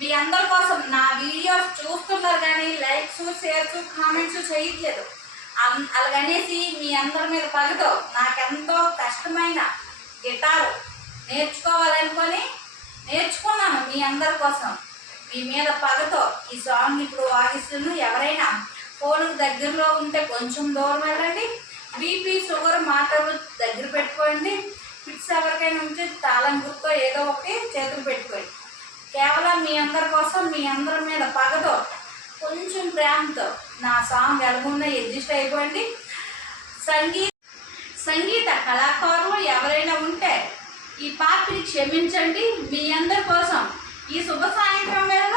మీ అందరి కోసం నా వీడియోస్ చూస్తున్నారు కానీ లైక్స్ షేర్స్ కామెంట్స్ చేయట్లేదు. అలాగనేసి మీ అందరి మీద పగతో నాకెంతో కష్టమైన గిటారు నేర్చుకోవాలనుకొని నేర్చుకున్నాను మీ అందరి కోసం. మీ మీద పగతో ఈ సాంగ్ ఇప్పుడు వాయిస్తున్నాను. ఎవరైనా ఫోన్కు దగ్గరలో ఉంటే కొంచెం దూరం వెళ్ళండి. బీపీ షుగర్ మాటలు దగ్గర పెట్టుకోండి. ఫిట్స్ ఎవరికైనా ఉంటే తాళం గుర్తో ఏదో ఒకటి చేతులు పెట్టుకోండి. కేవలం మీ అందరి కోసం మీ అందరి మీద పగతో కొంచెం ప్రేమతో నా సాంగ్ ఎలాగున్నా అడ్జస్ట్ అయిపోండి. సంగీత కళాకారులు ఎవరైనా ఉంటే ఈ పార్టీని క్షమించండి. మీ అందరి కోసం ఈ శుభ సాయంత్రం వేళ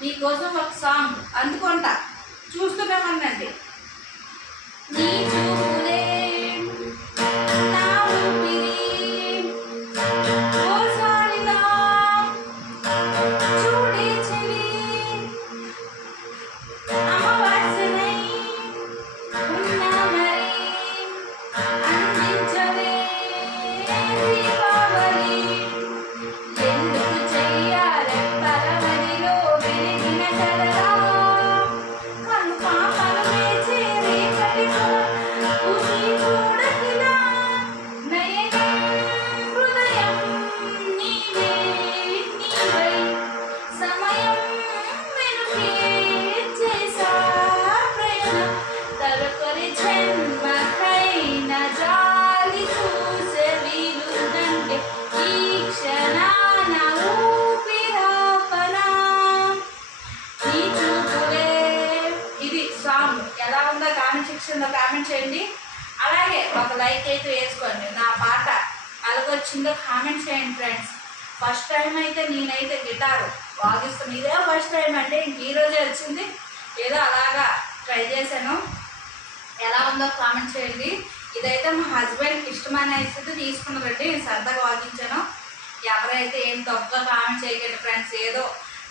మీకోసం ఒక సాంగ్ అందుకుంటా, చూస్తూనే ఉండండి. నీ చూపులే నా ఊపిరి, ఓసారిగా చూడే చెలి, అమావాస్యనై ఉన్నా మరి అందించవే దీపావళి. ఎందుకు చెయ్యాలి పరవడిలో వెలిగిన కలరా, కను పాపలు వేచే రేపటిలో ఉసి చూడకిలా. నయనం హృదయం నీవే నీవై, సమయం వెనుకే చేసా ప్రయాణం. తదుపరి జన్మకైన జాలి చూసే వీలుందంటే ఈ క్షణాన ఊపిరాపనా. నీ చూపులే. ఇది సాంగ్ ఎలా ఉందో కామెంట్ సెక్షన్లో కామెంట్ చేయండి. అలాగే ఒక లైక్ అయితే వేసుకోండి. నా పాట అలాగొచ్చిందో కామెంట్ చేయండి ఫ్రెండ్స్. ఫస్ట్ టైం అయితే నేనైతే గిటారు వాగిస్తాను. ఇదే ఫస్ట్ టైం అంటే ఇంక ఈరోజే వచ్చింది. ఏదో అలాగా ట్రై చేశాను. ఎలా ఉందో కామెంట్ చేయండి. ఇదైతే మా హస్బెండ్కి ఇష్టమైన అయితే తీసుకున్నదండి. నేను సరదాగా వాగించాను. ఎవరైతే ఏం తప్పుగా కామెంట్ చేయకండి ఫ్రెండ్స్. ఏదో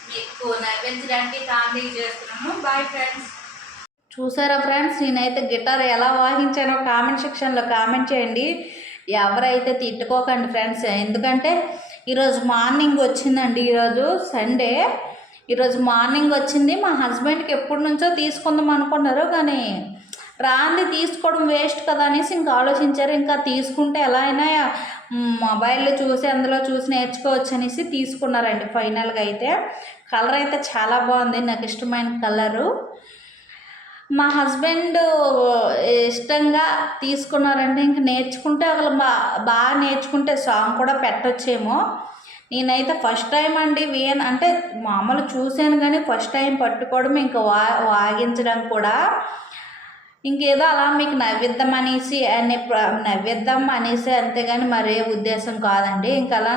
మీకు నవ్వించడానికి కామెడీ చేస్తున్నాను. Bye friends. చూసారా ఫ్రెండ్స్, నేనైతే గిటార్ ఎలా వాయించానో కామెంట్ సెక్షన్లో కామెంట్ చేయండి. ఎవరైతే తిట్టుకోకండి ఫ్రెండ్స్. ఎందుకంటే ఈరోజు మార్నింగ్ వచ్చిందండి. ఈరోజు సండే. ఈరోజు మార్నింగ్ వచ్చింది. మా హస్బెండ్కి ఎప్పటి నుంచో తీసుకుందాం అనుకున్నారు, కానీ రాంది తీసుకోవడం వేస్ట్ కదా అనేసి ఇంకా ఆలోచించారు. ఇంకా తీసుకుంటే ఎలా అయినా మొబైల్లో చూసి అందులో చూసి నేర్చుకోవచ్చు అనేసి తీసుకున్నారండి. ఫైనల్గా అయితే కలర్ అయితే చాలా బాగుంది, నాకు ఇష్టమైన కలరు. మా హస్బెండ్ ఇష్టంగా తీసుకున్నారంటే ఇంక నేర్చుకుంటే ఒకళ్ళు బాగా నేర్చుకుంటే సాంగ్ కూడా పెట్టొచ్చేమో. నేనైతే ఫస్ట్ టైం అండి అంటే మామూలు చూశాను కానీ ఫస్ట్ టైం పట్టుకోవడం ఇంకా వాగించడం కూడా. ఇంకేదో అలా మీకు నవ్విద్దాం అనేసి అంతేగాని మరే ఉద్దేశం కాదండి. ఇంకా అలా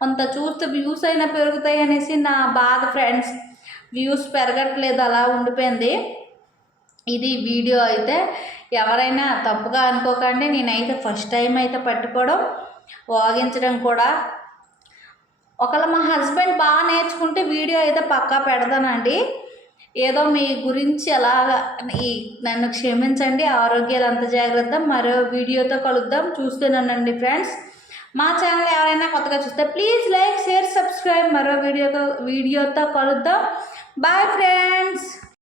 కొంత చూస్తే వ్యూస్ అయినా పెరుగుతాయి అనేసి నా బాధ ఫ్రెండ్స్. వ్యూస్ పెరగట్లేదు, అలా ఉండిపోయింది. ఇది వీడియో అయితే ఎవరైనా తప్పుగా అనుకోకండి. నేనైతే ఫస్ట్ టైం అయితే పట్టుకోవడం వాగించడం కూడా. ఒకవేళ మా హస్బెండ్ బాగా నేర్చుకుంటే వీడియో అయితే పక్కా పెడతానండి. ఏదో మీ గురించి అలాగా నన్ను క్షమించండి. ఆరోగ్యాలు అంత జాగ్రత్త. మరో వీడియోతో కలుద్దాం. చూస్తూనండి ఫ్రెండ్స్. మా ఛానల్ ఎవరైనా కొత్తగా చూస్తే ప్లీజ్ లైక్ షేర్ సబ్స్క్రైబ్. మరో వీడియోతో కలుద్దాం. Bye friends.